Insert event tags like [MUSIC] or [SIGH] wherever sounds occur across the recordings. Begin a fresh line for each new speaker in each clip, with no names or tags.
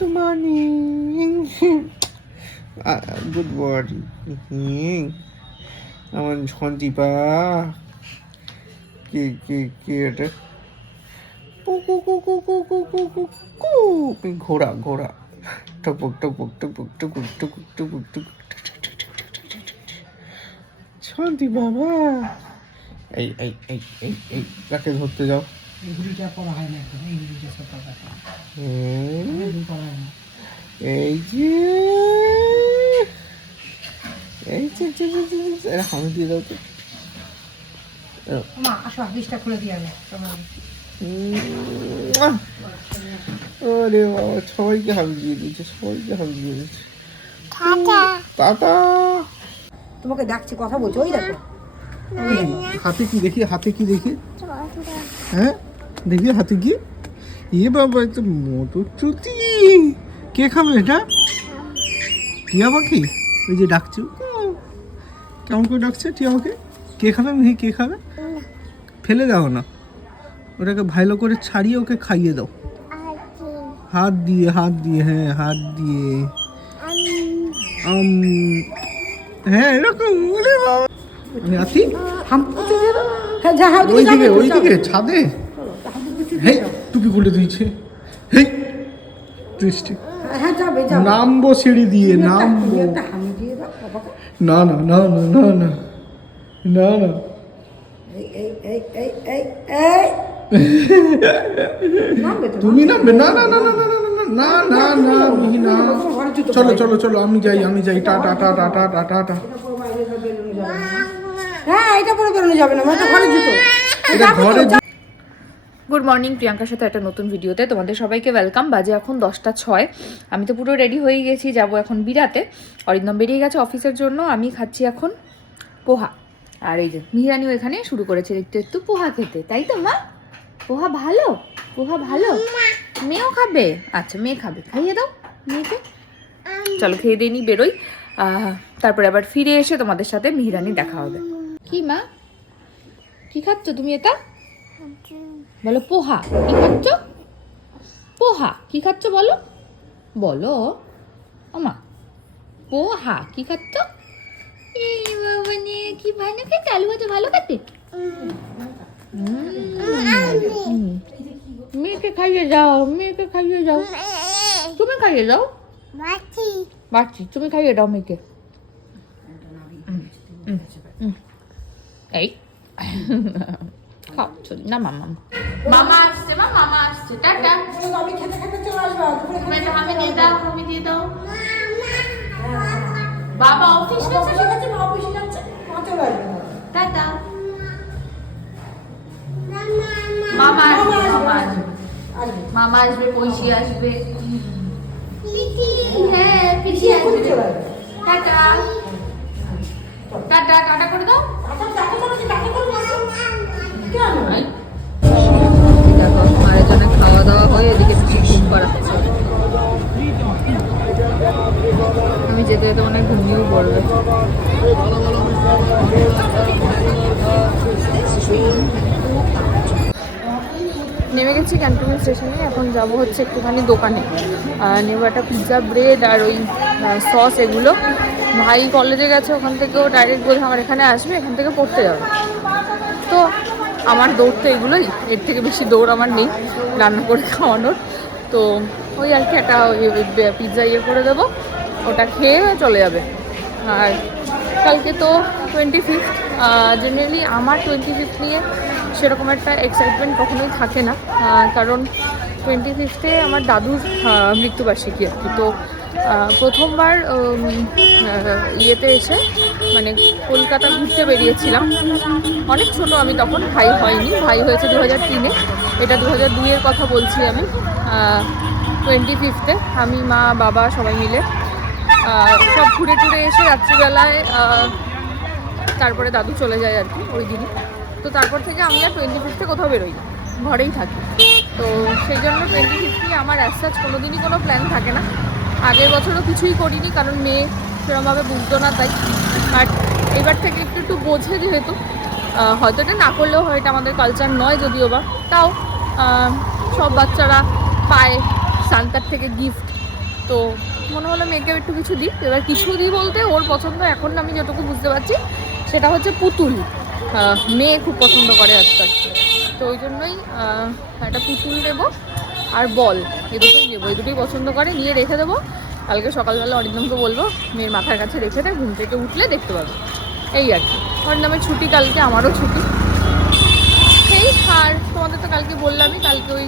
Good morning good morning আমার সন্দীপা কে কে কে এটা কুকু কুকু কুকু কুকু কু ঘোড়া ঘোড়া টপক টপক টপক টুকুক টুকুক টুকুক টুকুক শান্তি বাবা এই এই এই এই এই তাকে ধরতে যাও
করা হয় না এখন ইংরেজি সব কথা করা হয় না।
এই যে এই যে যে যে যে যে, হামি দিয়ে দাও তো।
মা আসো বিষটা খুলে দিয়ে আনো তোমার
ওরে বাবা সবাইকে হামি দিয়ে দিয়েছে সবাইকে হামি দিয়ে টাটা
তোমাকে ডাকছি কথা বলছো ওই দেখো।
হাতে কি দেখি হাতে কি দেখি? হ্যাঁ? দেখি হাতে কি এ বাবা একটু মোটর চুতি কে খাবে এটা? টিয়া পাখি? ওই যে ডাকছে কেমন করে ডাকছে টিয়া পাখি? কে খাবে? মিহি কে খাবে? ফেলে দাও না। ওটাকে ভালো করে ছাড়িয়ে ওকে খাইয়ে দাও। হাত দিয়ে হাত দিয়ে হ্যাঁ হাত দিয়ে। আম, হ্যাঁ এরকম আমি
হ্যাঁ
ওইদিকে ওইদিকে ছাদে। হেই টুপি খুলে দিয়েছে হেই দৃষ্টি
হ্যাঁ যাবে যাবে
নামবো সিঁড়ি দিয়ে নামবো না না না না না না না না তুমি নামবে না না না না না না না না না চলো চলো চলো আমি যাই আমি যাই টাটা টাটা টাটা টাটা
হ্যাঁ এটা পরে বেরোনো যাবে না মানে ঘরে জুতো
এটা ঘরে
গুড মর্নিং প্রিয়াঙ্কার সাথে একটা নতুন ভিডিওতে। তোমাদের সবাইকে ওয়েলকাম বাজে এখন দশটা ছয়। আমি তো পুরো রেডি হয়ে গেছি, যাব এখন বিরাতে। অরিন্দম বেরিয়ে গেছে অফিসের জন্য, আমি খাচ্ছি এখন পোহা। আর এই যে মিহিরানিও এখানে শুরু করেছে একটু একটু পোহা খেতে। তাই তো, মা? পোহা ভালো? পোহা ভালো? মেয়েও খাবে? আচ্ছা মেয়ে খাবে। খাইয়ে দাও মেয়েকে। চলো খেয়ে দিয়ে নি, বেরোই। তারপরে আবার ফিরে এসে তোমাদের সাথে মিহিরানি দেখা হবে। কি, মা? কি খাচ্ছ তুমি এটা? বলো পোহা কি খাচ্ছ? পোহা কি খাচ্ছ বলো? বলো ওমা পোহা কি খাচ্ছ? এই বাবা নে, কি ভালো খেতে আলু ভাজা ভালো খেতে। মেয়েকে খাইয়ে যাও মেয়েকে খাইয়ে যাও। তুমি খাইয়ে যাও? বাচ্চি তুমি খাইয়ে দাও মেয়েকে। এই। খাও চল না মামা মামা আসছে, মা, মামা আসছে। টাটা।
আমি খেতে খেতে চলে আসব
আমি দাও, আমি দিয়ে দাও। বাবা অফিস গেছে
গেছে অফিসে যাচ্ছে মা চলে আসবে
টাটা। মামা আসবে মামা আসবে। মামা আসবে পৈশি আসবে। হ্যাঁ পিসি আসবে। টাটা। টাটা টাটা করে দাও। খাওয়া দাওয়া আমি যেতে যেতে ঘুমিয়েও পড়বে। নেমে গেছি ক্যান্টনমেন্ট স্টেশনে, এখন যাব হচ্ছে একটুখানি দোকানে। নেব একটা পিৎজা ব্রেড আর ওই সস এগুলো। ভাই কলেজে গেছে, ওখান থেকেও ডাইরেক্ট বলে আমার এখানে আসবে, এখান থেকে পড়তে যাবে। আমার দৌড় তো এগুলোই। এর থেকে বেশি দৌড় আমার নেই, রান্না করে খাওয়ানোর। তো ওই আর কি একটা পিৎজা ইয়ে করে দেবো, ওটা খেয়ে চলে যাবে। আর কালকে তো টোয়েন্টি ফিফথ জেনারেলি আমার টোয়েন্টি ফিফথ নিয়ে সেরকম একটা এক্সাইটমেন্ট কখনোই থাকে না। কারণ টোয়েন্টি ফিফথে আমার দাদুর মৃত্যুবার্ষিকী আর কি। তো প্রথমবার ইয়েতে এসে মানে কলকাতা ঘুরতে বেরিয়েছিলাম। অনেক ছোট, আমি তখন ভাই হয়নি, ভাই হয়েছে দু হাজার তিনে। এটা দু হাজার দুইয়ের কথা বলছি আমি। টোয়েন্টি ফিফথে, আমি, মা, বাবা, সবাই মিলে। সব ঘুরে টুরে এসে রাত্রিবেলায় তারপরে দাদু চলে যায় আর কি, ওই দিনই। তো তারপর থেকে আমি আর টোয়েন্টি ফিফথে কোথাও বেরোই ঘরেই থাকি। তো সেই জন্য টোয়েন্টি নিয়ে আমার অ্যাজ সাচ কোনো দিনই কোনো প্ল্যান থাকে না। আগের বছরও কিছুই করিনি, কারণ মেয়ে সেরকমভাবে বুঝতো না তাই। বাট এবার থেকে একটু একটু বোঝে যেহেতু হয়তো এটা না করলেও হয় আমাদের কালচার নয় যদিও বা। তাও সব বাচ্চারা পায় সান্তার থেকে গিফট
তো মনে হলো মেয়েকে একটু কিছু দিই। এবার কিছু দিই বলতে ওর পছন্দ, এখন আমি যেটুকু বুঝতে পারছি, সেটা হচ্ছে পুতুল। মেয়ে খুব পছন্দ করে আজকাল। তো ওই জন্যই একটা পুতুল দেবো। আর বল, এ দুটোই নেব এই দুটোই পছন্দ করে, নিয়ে রেখে দেবো। কালকে সকালবেলা অরিন্দমকে বলব, মেয়ের মাথার কাছে রেখে দেয় ঘুম থেকে উঠলে দেখতে পাবে। এই আর কি। অরিন্দমের ছুটি কালকে, আমারও ছুটি। সেই আর তোমাদের তো কালকে বললামই, কালকে ওই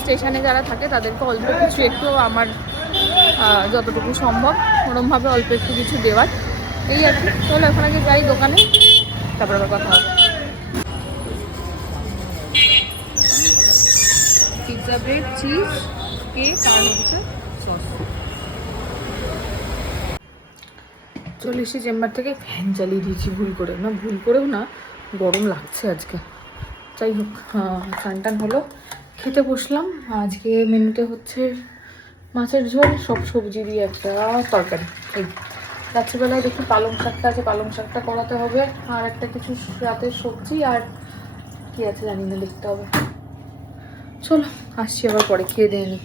স্টেশনে যারা থাকে, তাদেরকে অল্প কিছু একটু আমার যতটুকু সম্ভব, ওরমভাবে অল্প একটু কিছু দেওয়ার। এই আর কি। চলো এখন আগে যাই দোকানে, তারপর আবার কথা হবে। পিৎজা ব্রেড চিজ কেক আর হচ্ছে সস চলে এসে চেম্বার থেকে ফ্যান চালিয়ে দিয়েছি, ভুল করে। না, ভুল করেও না, গরম লাগছে আজকে। যাই হোক টান হলো, খেতে বসলাম। আজকে মেনুতে হচ্ছে মাছের ঝোল, সব সবজি দিয়ে একটা তরকারি। এই, রাত্রিবেলায় দেখি পালং শাকটা আছে, পালং শাকটা করাতে হবে। আর একটা কিছু রাতের সবজি আর কি আছে জানি না, দেখতে হবে। চলো আসছি আবার পরে খেয়ে দিয়ে নিই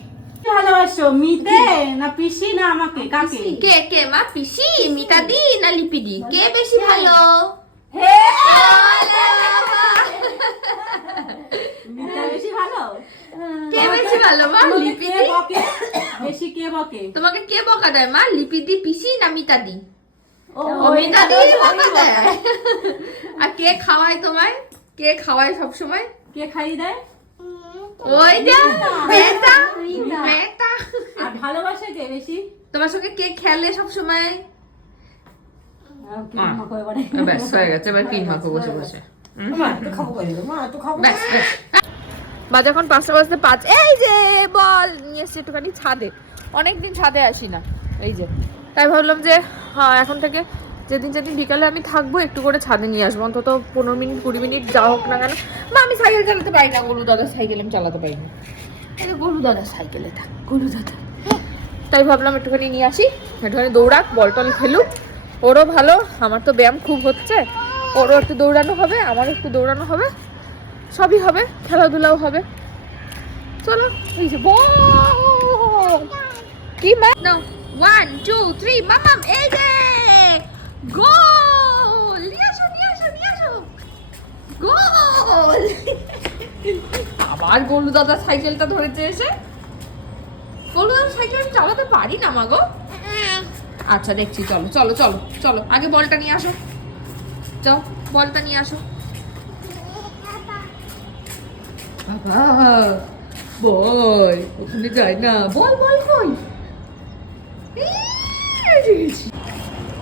ভালোবাসো? মিতে না পিসি না আমাকে? কাকে?
কে কে মা? পিসি মিতাদি না লিপিদি কে বেশি ভালো?
মিতা বেশি ভালো?
কে বেশি ভালো মা?
তোমাকে কে
লিপিদি
বেশি কে বকে?
তোমাকে কে বকা দেয় মা? লিপিদি পিসি না মিতাদি আর কে খাওয়ায় তোমায়? কে খাওয়ায় সব সময়
কে খাইয়ে দেয়?
ওই যে মেয়েটা মেয়েটা?
আর ভালোবাসে কে বেশি?
তোমার সঙ্গে কে খেলে সব সময় ব্যাস হয়ে গেছে এবার কি মাখো বসে বসে।
এখন পাঁচটা বাজতে পাঁচ। এই যে বল নিয়ে এসছি একটুখানি ছাদে। অনেকদিন ছাদে আসি না। এই যে তাই ভাবলাম যে হ্যাঁ এখন থেকে যেদিন যেদিন বিকালে আমি থাকব একটু করে ছাদে নিয়ে আসব। অন্তত পনেরো মিনিট কুড়ি মিনিট যা হোক না কেন। মা আমি সাইকেল চালাতে পারি না গরু দাদার সাইকেল আমি চালাতে পারি না। গরু দাদার সাইকেলে থাক গরু দাদা। তাই ভাবলাম একটুখানি নিয়ে আসি। একটুখানি দৌড়াক বল টল খেলুক। ওরও ভালো আমার তো ব্যায়াম খুব হচ্ছে। ওরও একটু দৌড়ানো হবে আমারও একটু দৌড়ানো হবে। সবই হবে খেলাধুলাও হবে। চলো এই যে কি মা?
No. One, two, three, মামাম এই যে! গোল নিয়ে আসো নিয়ে আসো আবার গোলু দাদা সাইকেলটা ধরেছে এসে? গোলু দাদা সাইকেল চালাতে পারি না মা গো। আচ্ছা দেখছি, চলো চলো চলো চলো, আগে বলটা নিয়ে আসো। যাও বলটা নিয়ে আসো। বাবা, বল, ওখানে যাই না। বল বল, কই? গেছি।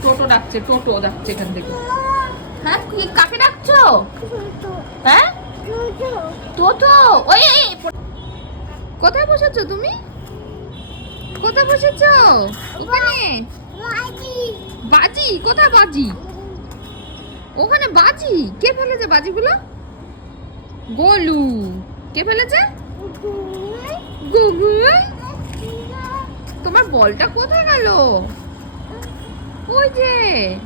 টোটো ডাকছে টোটো ডাকছে এখান থেকে। হ্যাঁ কি কাকে ডাকছো? হ্যাঁ? টোটো। ওই কোথায় বসেছো তুমি? কোথায় বসেছো? ওখানে? বাজি। কোথায় বাজি? ওখানে বাজি? কে ফেলেছে বাজিগুলো? গোলু। কে ফেলেছে? গুগু তোমার বলটা কোথায় গেল? ওই যে,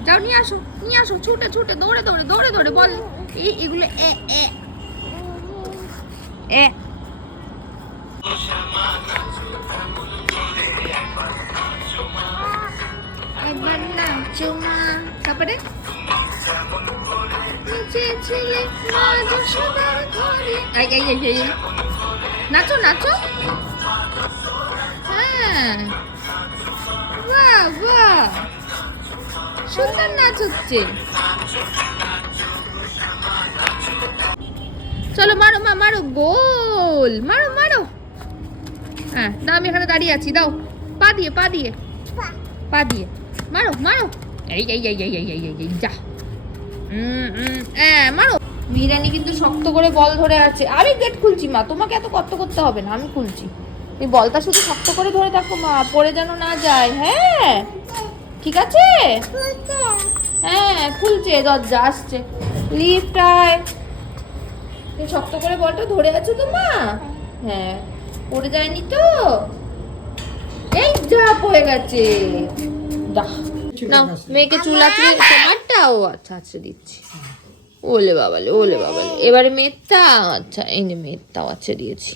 যাও নিয়ে আসো নিয়ে আসো, ছুটে ছুটে, দৌড়ে দৌড়ে দৌড়ে দৌড়ে, বল। এই, এগুলো, এ এ। এ। একবার নাচো মা তারপরে? নাচো নাচো। হ্যাঁ। বাহ বাহ। সুন্দর নাচ হচ্ছে। চলো, মারো, মা, মারো, গোল, মারো মারো। হ্যাঁ দাও, আমি এখানে দাঁড়িয়ে আছি, দাও। পা দিয়ে পা দিয়ে। পা দিয়ে। মারো মারো। এই এই এই এই এই এই এই যা। হ্যাঁ মারো। মিরানি কিন্তু শক্ত করে বল ধরে আছে। আমি গেট খুলছি, মা। তোমাকে এত কষ্ট করতে হবে না, আমি খুলছি। এই বলটা শুধু শক্ত করে ধরে থাকো, মা, পড়ে যেন না যায় হ্যাঁ। ঠিক আছে? হ্যাঁ খুলছে দরজা আসছে। লিফট আয়। শক্ত করে বলটা ধরে আছো তো মা? হ্যাঁ পড়ে যায়নি তো? এই যা পড়ে গেছে। না মেয়েকে চুল তোমারটা? ও আচ্ছা আচ্ছা দিচ্ছি। ওলে বাবালে ওলে বাবালে। এবারে মেয়েরটা? আচ্ছা এই নে মেয়েরটাও আচ্ছা দিয়েছি।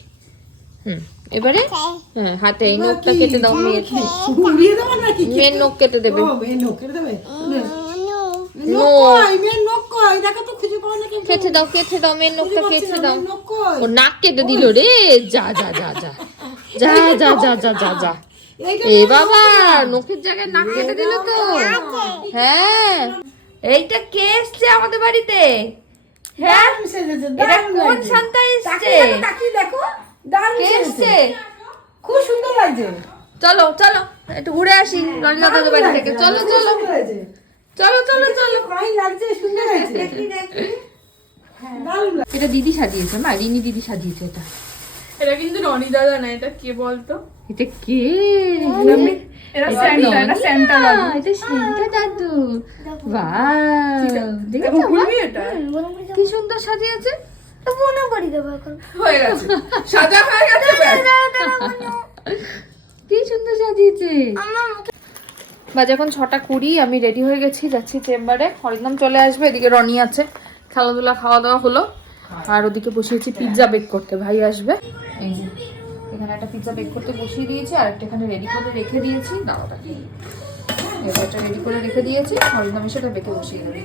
হুম। এবারে? হ্যাঁ হাতে এই নখটা কেটে দাও মেয়ের।
উড়িয়ে দেবো নাকি?
মেয়ের নখ কেটে দেবে।
ও মেয়ে নোক কেটে দেবে?
নো।
কই? মেয়ে নোক কই? দেখো তো খুঁজে পাও নাকি?
কেটে দাও কেটে দাও মেয়ের নখটা কেটে দাও। ও নাক কেটে দিল রে। যা যা যা যা। যা যা যা যা যা যা। এ বাবা নখের জায়গায় নাক কেটে দিল তো। হ্যাঁ। এইটা কে এসছে আমাদের বাড়িতে? হ্যাঁ? এটা কোন শান্তা এসছে?
দেখো।
কে
খুব সুন্দর লাগছে।
চলো চলো একটু ঘুরে আসি রনি দাদাদের বাড়ি থেকে। চলো চলো। চলো চলো চলো।
লাগছে সুন্দর [LAUGHS] লাগছে।
এটা দিদি সাজিয়েছে মা রিনি দিদি সাজিয়েছে এটা।
এটা কিন্তু রনি দাদা না এটা কে বলতো?
এটা কে?
এটা স্যান্টা এটা স্যান্টা দাদু।
এটা সেন্টা দাদু। বাহ দেখেছ মা?
খুলবি এটা
কি সুন্দর সাজিয়েছে
হয়ে গেছে। সাজা হয়ে গেছে
কি সুন্দর সাজিয়েছে। বাজে এখন ছটা কুড়ি আমি রেডি হয়ে গেছি যাচ্ছি চেম্বারে। হরিনাম চলে আসবে এদিকে রনি আছে। খেলাধুলা খাওয়া দাওয়া হলো। আর ওদিকে বসিয়েছি পিৎজা বেক করতে ভাই আসবে। এই যে এখানে একটা পিৎজা বেক করতে বসিয়ে দিয়েছি আর একটা এখানে রেডি করে রেখে দিয়েছি। দাওয়াটা এটা রেডি করে রেখে দিয়েছি হরিনাম এসে ওটা বেঁকে বসিয়ে দেবে।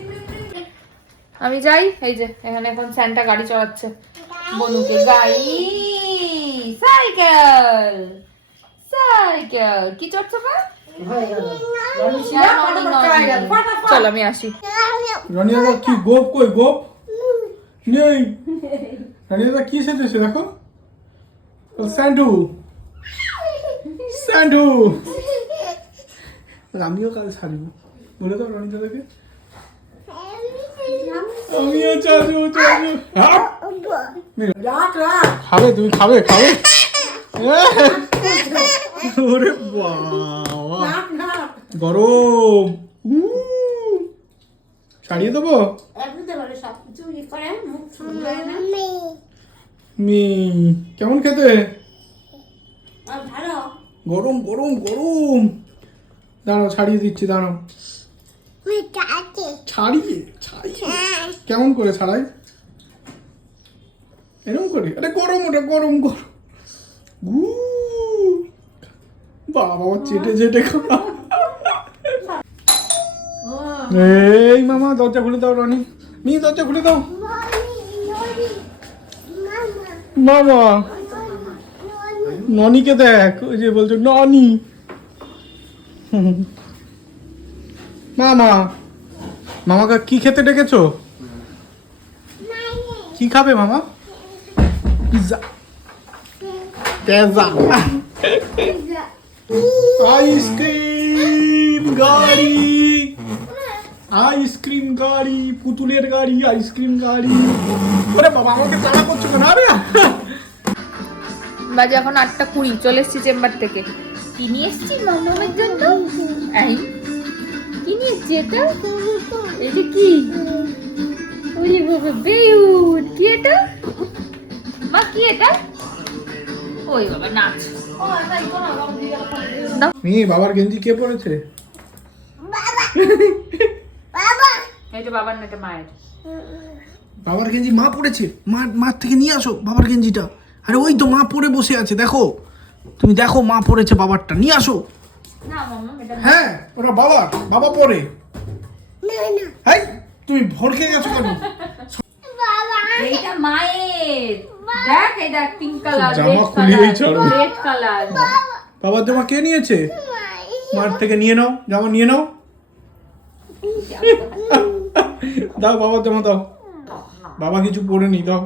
আমি যাই এই যে এখানে এখন স্যান্টা গাড়ি চালাচ্ছে বনুকে গাড়ি সাইকেল সাইকেল কি চড়ছো চল আমি আসি।
রনিয়াদা কি গোপ কই গোপ? নেই। রনিয়াদা কি সেজেছে দেখো। স্যান্ডু। স্যান্ডু। আমিও কাল ছাড়বো। বলে দাও রনি দাদাকে। আমিও চাচু চাচু হ্যাঁ?
রাখ রাখ।
খাবে তুমি খাবে খাবে। ওরে বাবা। গরম। ছাড়িয়ে দেবো? মি কেমন খেতে? গরম গরম গরম। দাঁড়াও ছাড়িয়ে দিচ্ছি দাঁড়াও। ছাড়িয়ে ছাড়িয়ে? কেমন করে ছাড়াই? এরকম করে? এটা গরম, ওটা গরম গরম। গু। বাবা চেটে চেটে খা এই মামা, দরজা খুলে দাও, রনি। মি দরজা খুলে দাও। মামা, ননিকে দেখ। ওই যে বলছো, ননি। মামা মামাকে কি খেতে ডেকেছো? কি খাবে মামা? পিৎজা পিৎজা আইসক্রিম গাড়ি। আইসক্রিম গাড়ি পুতুলের গাড়ি আইসক্রিম গাড়ি। ওরে বাবা আমাকে তাড়া করছ কেন? আরে।
বাজে এখন আটটা কুড়ি চলে এসছি চেম্বার থেকে। কি নিয়ে এসছি মামামের জন্য এই কি নিয়ে এসছি এটা এটা কি ওরে বাবা বেউট কি এটা মা কি এটা ওই বাবা নাচ
মি বাবার গেঞ্জি কে পরেছে
এটা বাবার না এটা মায়ের।
বাবার গেঞ্জি মা পড়েছে? মা মার থেকে নিয়ে আসো বাবার গেঞ্জিটা আরে ওই তো মা পরে বসে আছে দেখো। তুমি দেখো মা পড়েছে বাবারটা নিয়ে আসো। হ্যাঁ ওরা বাবার বাবা পরে তুমি ভরকে গেছো কেন?
এইটা মায়ের। দেখ এই দেখ পিঙ্ক কালার
জামা খুলেই ছাড়ো।
রেড কালার
বাবার জামা কে নিয়েছে? মার থেকে নিয়ে নাও জামা নিয়ে নাও। দাও বাবার জামা দাও। বাবা কিছু পরে নি দাও।